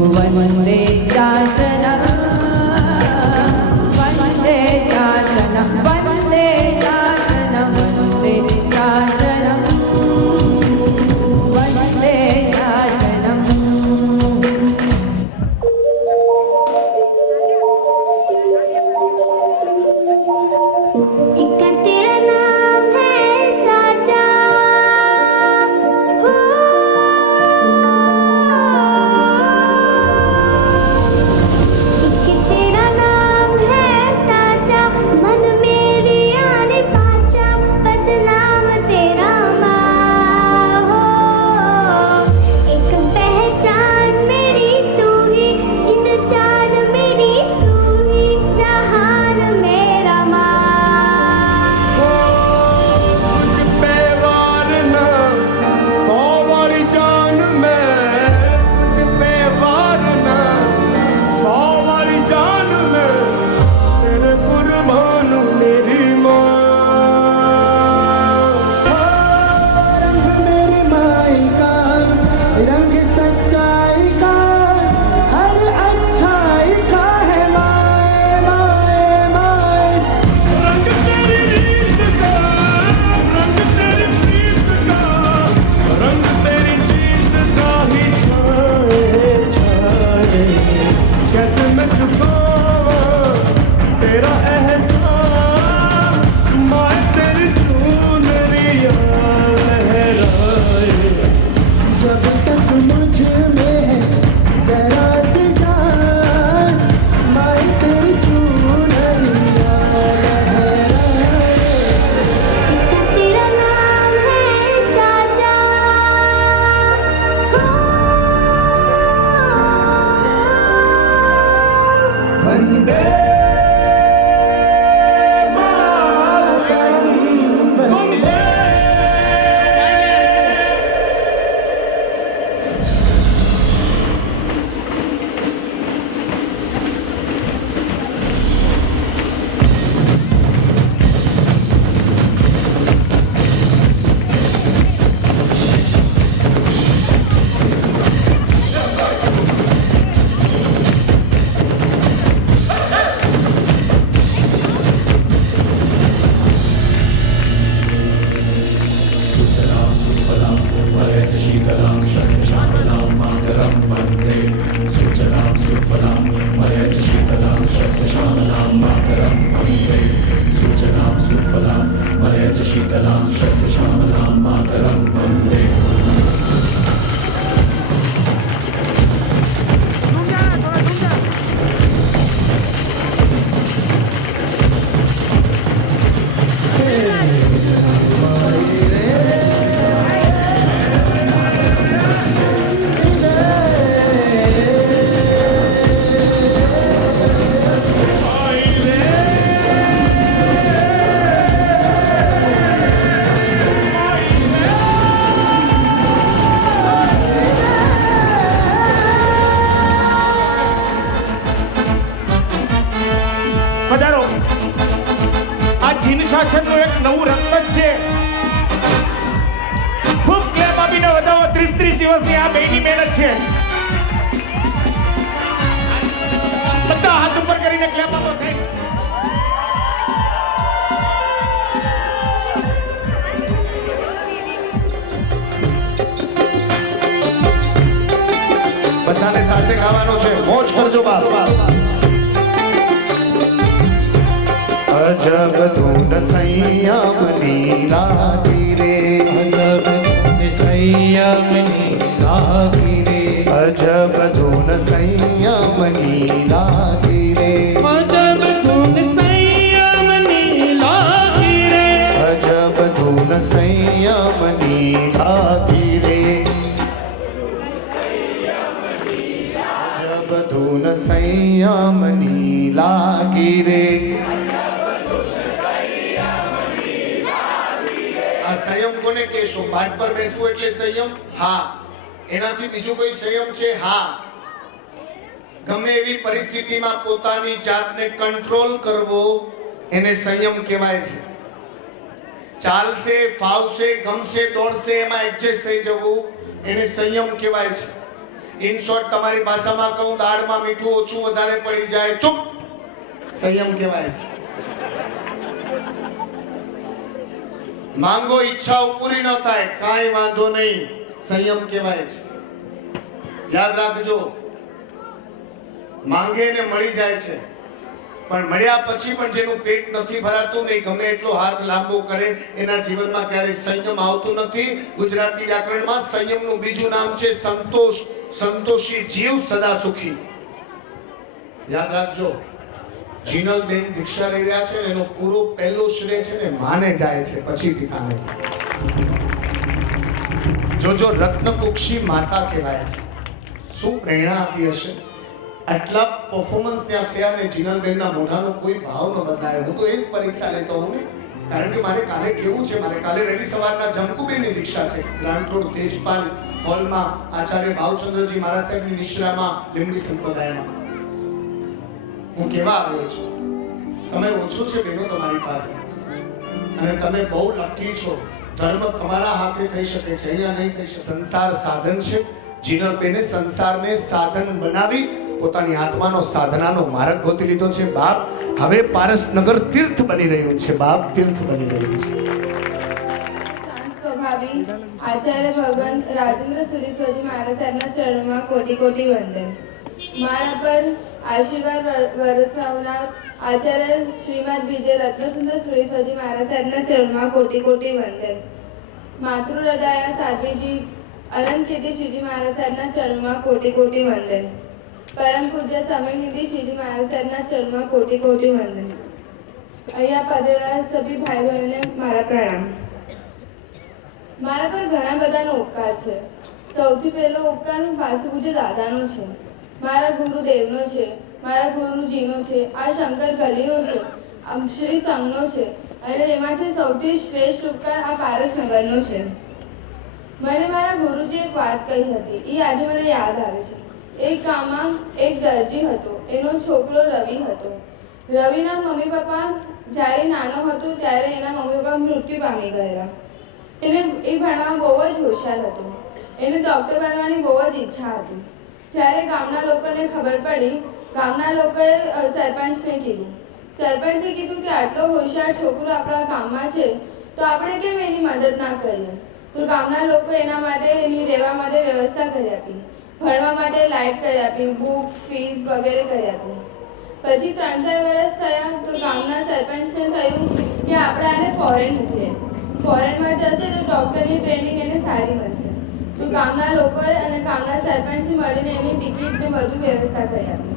वन्दे शासनं वन्दे शासनं वन्दे शासनं वन्दे शासनं वन्दे शासनं एक तेरा नाम है साचा हो एक तेरा नाम है साचा मन मेरी आने पाचा बस नाम तेरा माँ हो एक पहचान मेरी तू ही जिंद जान मेरी तू ही जहान मेरा माँ तुझ पे वारना 100 वारी जान में तुझ पे वारना 100 वारी जान में तेरे कुर्बान मेरी माँ रंग मेरी माई का रंग सच्चाई का हर अच्छाई का है माए माए माए रंग तेरी रीत का रंग तेरी प्रीत का रंग तेरी जीत का ही छाए छाए कैसे मैं छुपावा तेरा एहसान माए तेरी चुनरिया लहराए जब तक मुझ में है जरा सी जान माई तेरी चुनरिया लहराए तेरा नाम है साचा हो वंदे मातरम वंदे सुजलां सुफलां मलयजशीतलां शस्यश्यामलां मातरं वन्दे सुजलां सुफलां मलयजशीतलां शस्यश्यामलां मातरं वन्दे सुजलां सुफलां मलयजशीतलां शस्यश्यामलां मातरं वन्दे પધારો આ જીન શાસનનું એક નવું રંગ જ છે ખૂબ ક્લેમ આપીને વધાવો 30 દિવસની આ બેની મહેનત છે બધા હાથ ઉપર કરીને ક્લેમ આપો થેન્ક્સ બધાને સાથે ગાવાનું છે મોજ કરજો બાપ અજબ ધૂન સંયમ નીલા તીરે અજબ ધૂન સંયમ નીલા તીરે અજબ ધૂન સંયમ નીલા તીરે અજબ ધૂન સંયમ નીલા તીરે અજબ ધૂન સંયમ નીલા તીરે આ સંયમ કોને કહેશો પાઠ પર બેસવું એટલે સંયમ હા એનાથી બીજું કોઈ સંયમ છે હા ગમે એવી પરિસ્થિતિમાં પોતાની જાતને કંટ્રોલ કરવો એને સંયમ કહેવાય છે ચાલશે ફાવશે ગમશે દોડશે એમાં એડજસ્ટ થઈ જવું એને સંયમ કહેવાય છે ઇન શોર્ટ તમારી ભાષામાં કહું, દાળમાં મીઠું ઓછું વધારે પડી જાય, ચૂપ, સંયમ કહેવાય છે. માંગો ઈચ્છાઓ પૂરી ન થાય, કાંઈ વાંધો નહીં, સંયમ કહેવાય છે. યાદ રાખજો, માંગે ને મળી જાય છે, પણ મળ્યા પછી પણ જેનું પેટ નથી ભરાતું ને ગમે એટલો હાથ લાંબો કરે એના જીવનમાં ક્યારેય સંયમ આવતું નથી. ગુજરાતી વ્યાકરણમાં સંયમનું બીજું નામ છે સંતોષ. સંતોષી જીવ સદા સુખી. યાદ રાખજો, જીનલબેન દીક્ષા લઈ રહ્યા છે, એનો પૂરો પહેલો શ્રેય છે ને માને જાય છે, પછી પિતાને જાય છે. જોજો, રત્નકુક્ષી માતા કહેવાય છે. શું પ્રેરણા આપી હશે! આટલા પરફોર્મન્સ ત્યાં થયા ને જીનલબેનના મોઢાનો કોઈ ભાવ ન બદલાયો. હું તો એ જ પરીક્ષા લેતો હોઉં ને, કારણ કે મારે કાલે કેવું છે, મારે કાલે વહેલી સવારના જંકુબેનની દીક્ષા છે, ગ્રાન્ટ રોડ તેજપાલ હોલમાં, આચાર્ય ભાવચંદ્રજી મહારાજ સાહેબની નિશ્રામાં, લીંબડી સંપ્રદાયમાં. હું કેવા આવ્યો છું, સમય ઓછો છે બેનો તમારી પાસે, અને તમે બહુ લકી છો. ધર્મ તમારા હાથે થઈ શકે છે, અહીંયા નહીં થઈ શકે. સંસાર સાધન છે. જીનલબેને સંસારને સાધન બનાવી પોતાની આત્માનો સાધનાનો માર્ગ ગોતી લીધો છે. બાપ, હવે પારસનગર તીર્થ બની રહ્યું છે. બાપ, તીર્થ બની રહ્યું છે. સ્વભાવી આચાર્ય ભગવાન રાજેન્દ્ર સુરેશ્વરજી મહારાજ સાહેબના ચરણોમાં કોટી કોટી વંદન. મારા પર આશીર્વાદ વરસાવનાર આચાર્ય શ્રીમદ વિજય રત્નસુંદર સુરેશ્વરજી મહારાજ સાહેબના ચરણોમાં કોટી કોટી વંદન. માતૃહૃદયા સાધ્વીજી અનંત કીર્તિ શ્રીજી મહારાજ સાહેબના ચરણોમાં કોટી કોટી વંદન. પરમ પૂજ્ય સમયનિધિ શ્રીજી મહારાજ સાહેબના ચરણોમાં કોટી કોટી વંદન. અહીંયા પધારેલા સભી ભાઈ બહેનોને મારા પ્રણામ. મારા પર ઘણા બધાનો ઉપકાર છે. સૌથી પહેલો ઉપકાર વાસુપૂજ્ય દાદાનો છે, મારા ગુરુદેવનો છે, મારા ગુરુજીનો છે, આ શંકર ગલીનો છે, શ્રી સંઘનો છે, અને એમાંથી સૌથી શ્રેષ્ઠ ઉપકાર આ પારસનગરનો છે. મને મારા ગુરુજી એક વાત કહી હતી, એ આજે મને યાદ આવે છે. એક ગામમાં એક દરજી હતો, એનો છોકરો રવિ હતો. રવિના મમ્મી પપ્પા જ્યારે નાનો હતો ત્યારે એના મમ્મી પપ્પા મૃત્યુ પામી ગયેલા. એ ભણવામાં બહુ જ હોશિયાર હતો. એને ડૉક્ટર બનવાની બહુ જ ઈચ્છા હતી. જ્યારે ગામના લોકોને ખબર પડી, ગામના લોકોએ સરપંચને કીધું. સરપંચે કીધું કે આટલો હોશિયાર છોકરો આપણા ગામમાં છે, તો આપણે કેમ એની મદદ ના કરીએ? તો ગામના લોકો એના માટે એની રહેવા માટે વ્યવસ્થા કરી આપી, ભણવા માટે લાઇટ કરી આપી, બુક્સ, ફીસ વગેરે કરી આપી. પછી 3-4 વર્ષ થયા તો ગામના સરપંચને થયું કે આપણે આને ફોરેન મોકલીએ. ફોરેનમાં જશે તો ડૉક્ટરની ટ્રેનિંગ એને સારી મળશે. તો ગામના લોકોએ અને ગામના સરપંચે મળીને એની ટિકિટને બધું વ્યવસ્થા કરી આપી.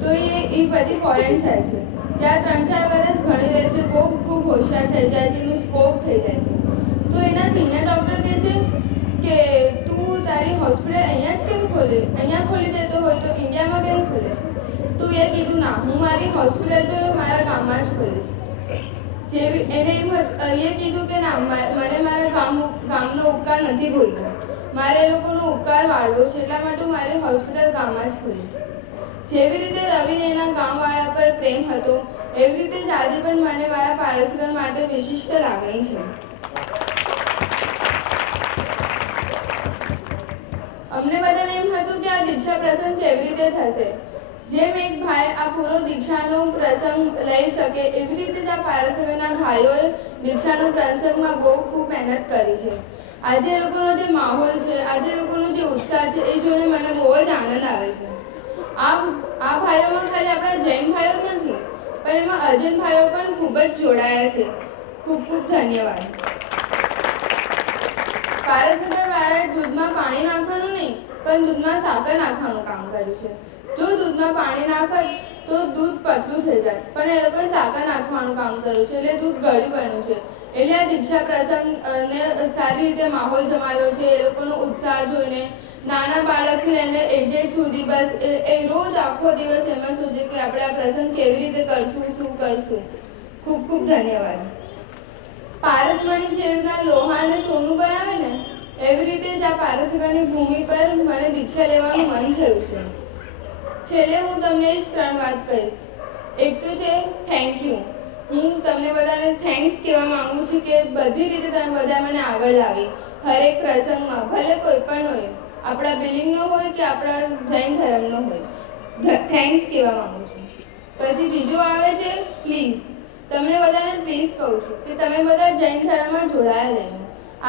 તો એ પછી ફોરેન જાય છે. ત્યાં 3-4 વર્ષ ભણી રહે છે, બહુ ખૂબ હોશિયાર થઈ જાય છે, એનું સ્કોપ થઈ જાય છે. તો એના સિનિયર ડૉક્ટર કહે છે કે તું તારી હોસ્પિટલ અહીંયા જ કેમ ખોલે, અહીંયા ખોલી દેતો હોય તો ઇન્ડિયામાં કેમ ખોલે છે? તો એ કીધું ના, હું મારી હોસ્પિટલ તો મારા ગામમાં જ ખોલીશ. જેવી એને એ કીધું કે ના, મને મારા ગામનો ઉપકાર નથી ભૂલવો, મારે એ લોકોનો ઉપકાર વાળવો છે, એટલા માટે મારી હોસ્પિટલ ગામમાં જ ખોલીશ. જેવી રીતે રવિને એના ગામવાળા પર પ્રેમ હતો, એવી રીતે જ આજે પણ મને મારા પારસગર માટે વિશિષ્ટ લાગણી છે. અમને બધાને એમ હતું કે આ દીક્ષા પ્રસંગ કેવી રીતે થશે. જેમ એક ભાઈ આ પૂરો દીક્ષાનો પ્રસંગ લઈ શકે, એવી રીતે જ આ પારસગરના ભાઈઓએ દીક્ષાનો પ્રસંગમાં બહુ ખૂબ મહેનત કરી છે. આજે એ લોકોનો જે માહોલ છે, આજે એ લોકોનો જે ઉત્સાહ છે, એ જોઈને મને બહુ જ આનંદ આવે છે. આ ભાઈઓમાં ખાલી આપણા જૈન ભાઈઓ જ નથી, પણ એમાં અજૈન ભાઈઓ પણ ખૂબ જ જોડાયા છે. ખૂબ ખૂબ ધન્યવાદ. પારસગરવાળાએ દૂધમાં પાણી નાખવાનું નહીં, પણ દૂધમાં સાકર નાખવાનું કામ કર્યું છે. જો દૂધમાં પાણી નાખત તો દૂધ પતલું થઈ જાય, પણ એ લોકોએ સાકર નાખવાનું કામ કર્યું છે, એટલે દૂધ ગળ્યું બન્યું છે. એટલે આ દીક્ષા પ્રસંગને સારી રીતે માહોલ જમાવ્યો છે. એ લોકોનો ઉત્સાહ જોઈને નાના બાળકથી લઈને એજેડ સુધી બસ એ રોજ આખો દિવસ એમ જ સોચે કે આપણે આ પ્રસંગ કેવી રીતે કરશું, શું કરશું. ખૂબ ખૂબ ધન્યવાદ. પારસમણી જેવી રીતના લોહા અને સોનું બનાવે ને, એવી રીતે જ આ પારસગરની ભૂમિ પર મને દીક્ષા લેવાનું મન થયું છે. છેલ્લે હું તમને જ 3 વાત કહીશ. એક તો છે થેન્ક યુ. હું તમને બધાને થેન્ક્સ કહેવા માંગુ છું કે બધી રીતે તમે બધા મને આગળ લાવી. હરેક પ્રસંગમાં ભલે કોઈ પણ હોય, આપણા બિલિંગનો હોય કે આપણા જૈન ધર્મનો હોય. થેન્ક્સ કહેવા માંગુ છું. પછી બીજું આવે છે પ્લીઝ. તમને બધાને પ્લીઝ કહું છું કે તમે બધા જૈન ધર્મમાં જોડાયા રહેજો.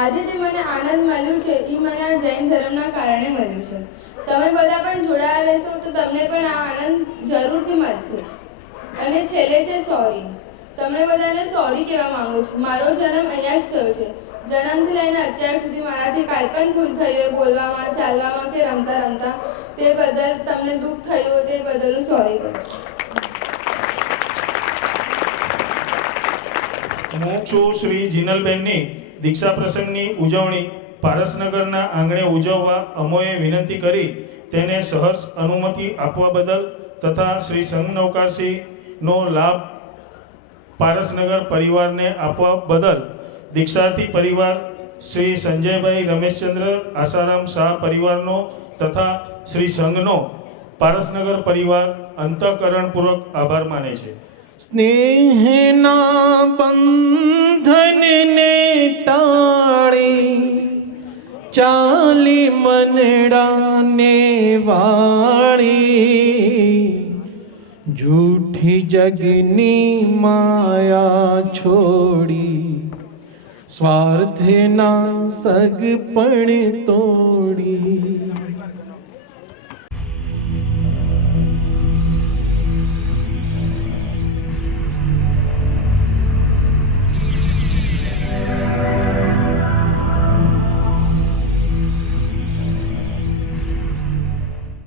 આજે જે મને આનંદ મળ્યું છે એ મને આ જૈન ધર્મના કારણે મળ્યું છે. તમે બધા પણ જોડાયા રહેશો તો તમને પણ આ આનંદ જરૂરથી મળશે. અને છેલ્લે છે સોરી. તમને બધાને સોરી કહેવા માંગુ છું. મારો જન્મ અહીંયા જ થયો છે. જન્મથી લઈને અત્યાર સુધી મારાથી કાંઈ પણ ભૂલ થઈ હોય બોલવામાં, ચાલવામાં કે રમતા રમતા, તે બદલ તમને દુઃખ થયું તે બદલ હું સોરી કરું છું. હું છું શ્રી જીનલબેનની દીક્ષા પ્રસંગની ઉજવણી પારસનગરના આંગણે ઉજવવા અમોએ વિનંતી કરી તેને સહર્ષ અનુમતિ આપવા બદલ તથા શ્રી સંઘ નવકારસિંહનો લાભ પારસનગર પરિવારને આપવા બદલ દીક્ષાર્થી પરિવાર શ્રી સંજયભાઈ રમેશચંદ્ર આસારામ શાહ પરિવારનો તથા શ્રી સંઘનો પારસનગર પરિવાર અંતઃકરણપૂર્વક આભાર માને છે. સ્નેહના બંધનને ટાળી ચાલી મનડાને વાળી જૂઠી જગની માયા છોડી સ્વાર્થના સગપણ તોડી